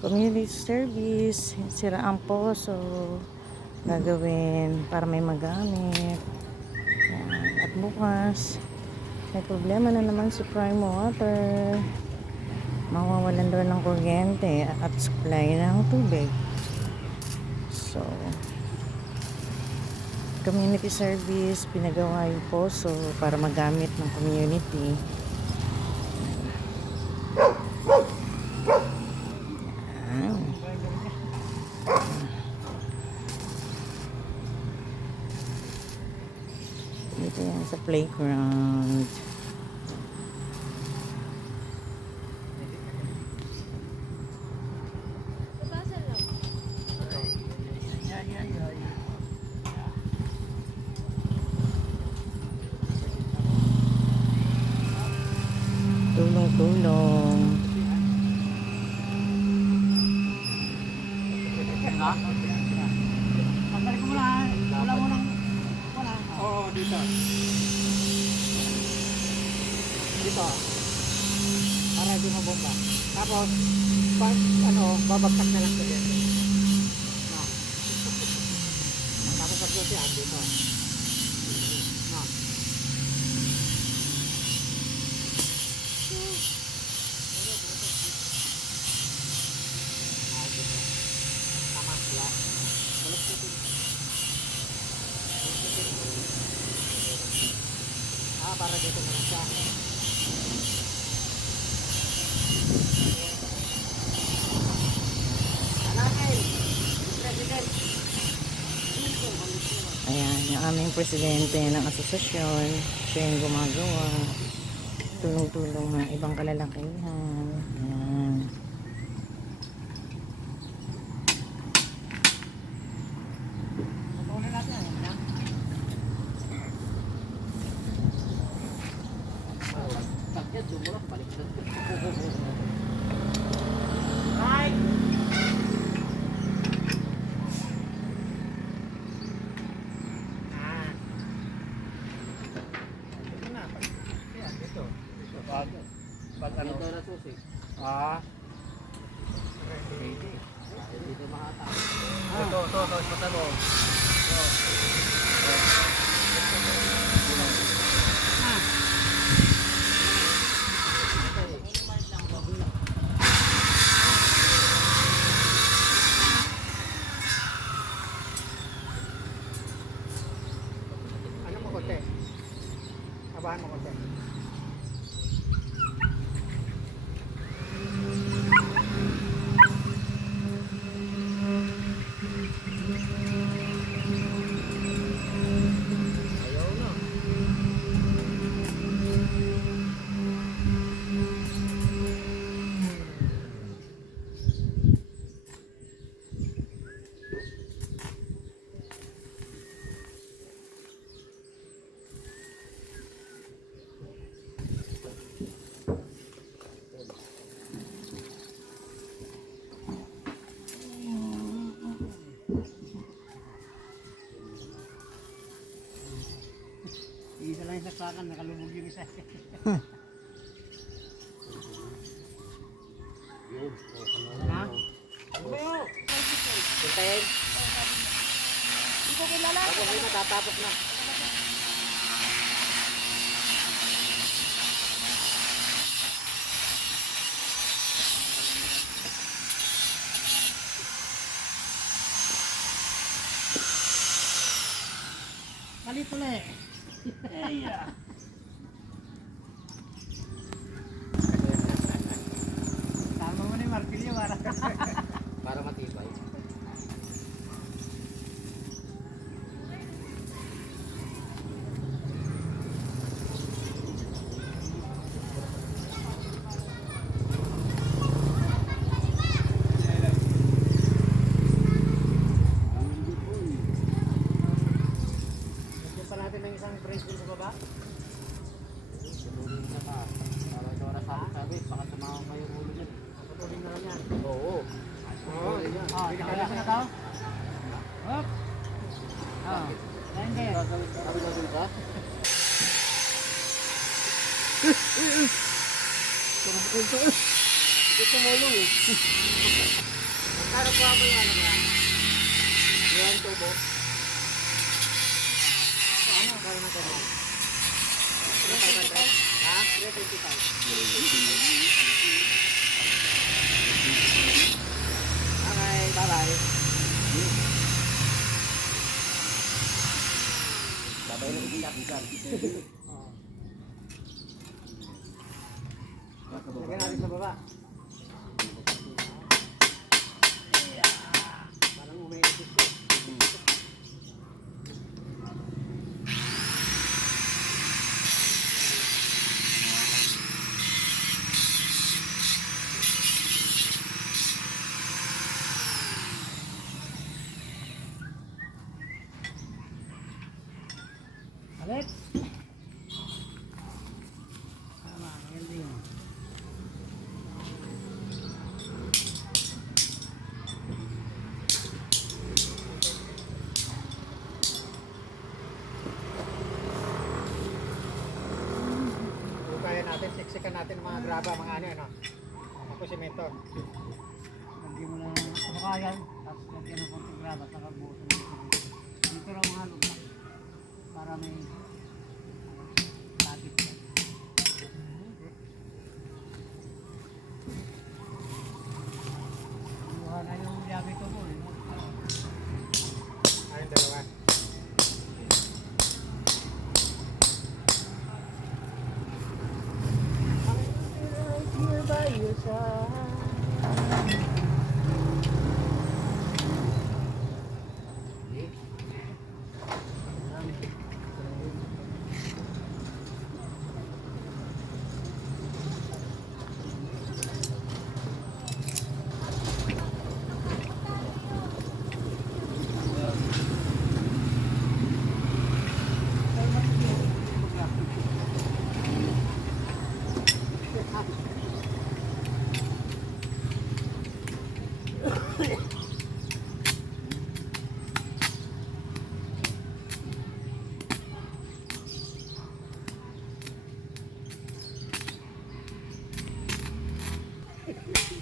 Community service, sira ang poso, gagawin para may magamit. Yan. At bukas, may problema na naman si Prime Water. Mawawalan daw ng kuryente at supply ng tubig. So, community service, pinagawa yung poso para magamit ng community. Dito yan sa playground. Tulong-tulong. Pagkalik mo lang. Wala mo nang... Wala. Oo, dito. Dito. Para di mabomba. Tapos, pag, babagsak na lang sa dito. No. Tapos pag siya, dito. No. Tama sila. Balik ko dito. Para dito na lang siya. Ayan, yung aming presidente ng asosasyon, siya yung gumagawa. Tulong-tulong ng ibang kalalakihan. Ayan. Right. Pag ano? Ito na susi. Dito makata. Ito, mata mo. Ano mo konti? Abahan mo konti. Isa lang yung saksakan, nakalubog yung isa. Ha? Buyo! Puntayin? Hindi ko kilala. Tapos na, tatapos na. Mali pala eh. Tama mo na yung martilyo para matibay. Natin ng isang brace dun sa baba. Patuloy na pa. Para ito oras sabi, baka tumawag kayo ulo dyan. Patuloy na lang yan. Oo. Oo. Ito tumulong eh. Magkano po ako yung ano ba? Yung tubo. Ano? Kaya na ka ba? 3,500? Ha? 325. Okay, bye-bye. Babay na itindak ikan. Lagyan natin sa baba. Parang umiitis siya. Alex? Tama, maganda yun. Kaya natin, siksikan natin ng mga graba, mga ano, ano. Ako simento. Lagyan mo na kumakayan, tapos lagyan ng konting graba, saka buusin mo. Dito lang mga lupa. Para may tapit siya. Buha na yung yabi ko po. Ayun, dalawa. Here by your side.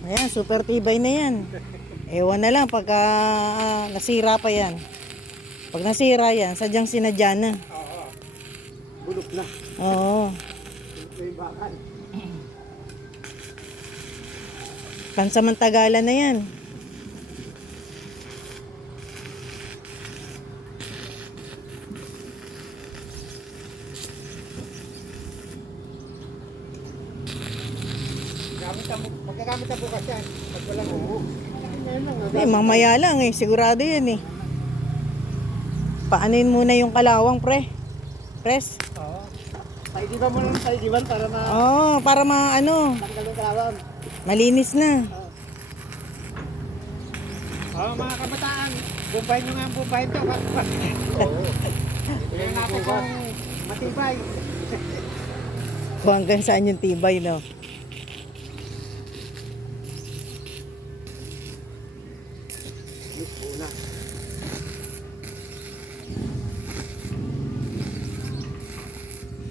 Ayan, super tibay na yan. Ewan na lang pagka nasira pa yan. Pag nasira yan, sadyang sinadya na. Oo. Bulok na. Oo. Ito yung bakal. Pansamantagalan na yan. Magkagamit ang bukas yan. Pag walang uho. Mamaya lang sigurado yan Paanin muna yung kalawang Pres. Oo. Paidiban mo lang sa idiban para Para maano, tanggal yung kalawang. malinis na. Oo, mga kabataan. Bumpahin nyo nga ang bumpahin to. Oo. Tingnan natin kung matibay. Kung hanggang saan yung tibay, no? Una.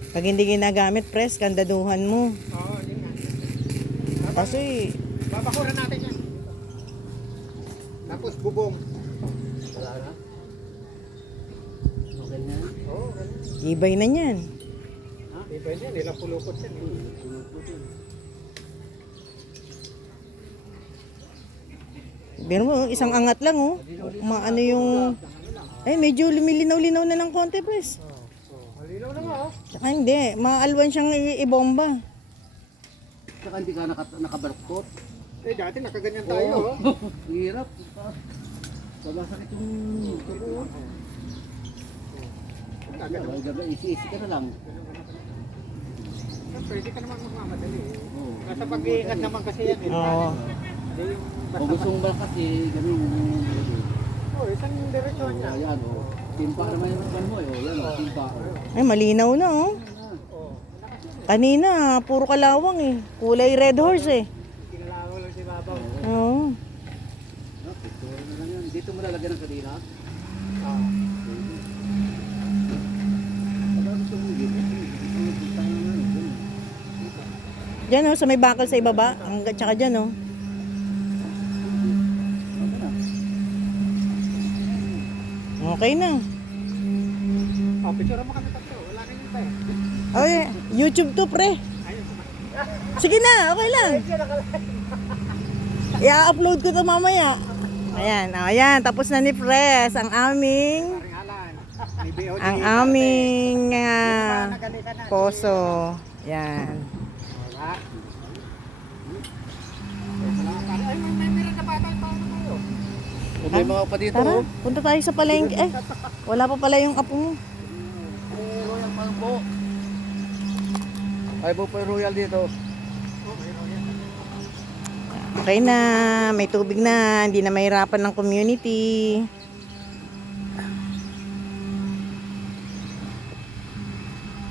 Pag hindi ginagamit, Pres, kandaduhan mo. Oo, yun nga. Kasi, Babakuran natin yan. Tapos bubong. Wala na? Okay na? Oo, ganun. tibay na yan. Ha? Iba yan, nilang pulupot yan. Pulupot yan. Pero mo, isang angat lang, Maano yung... Ay, medyo lumilinaw-linaw na ng konti, Pres. Malinaw na nga, Tsaka hindi, maalwan siyang ibomba. Saka hindi ka nakabaluktot. Eh, dati nakaganyan tayo, Hirap. Sabasakit yung tubo. Gabi, isi-isi ka na lang. Pwede ka naman magmamadali. Oo. Nasa pag-iingat naman kasi yan. Oo. Hindi yung O gusto mong ba kasi gano'n. isang diretsyon niya. Ayan, o. Timpa naman yung ban mo, Yan, o. Timpa. Ay, malinaw na, Kanina, puro kalawang, Kulay red horse, Kinalawa lang si Babaw. Oo. Picture na lang yan. Dito mo lalagyan ng kadena. Pag gusto mo dito, timpa na lang. Diyan oh, sa may bakal sa ibaba. Ang tsaka diyan oh. Okay na. Oh, picture mo kami tatlo. Wala na yun pa eh. Okay, YouTube to pre. Sige na, okay lang. I-upload ko to mamaya. Ayan, oh, ayan, tapos na ni Pres ang aming Paring Alan. May BOD. poso. Yan. Wala. Ay, may meron na bata yung paano tayo. May mga pa dito. Tara, Oh. punta tayo sa palengke. Eh, wala pa pala yung apo mo. May Royal Palmbo. Ay po pa yung Royal dito. Okay na, may tubig na, hindi na mahirapan ng community.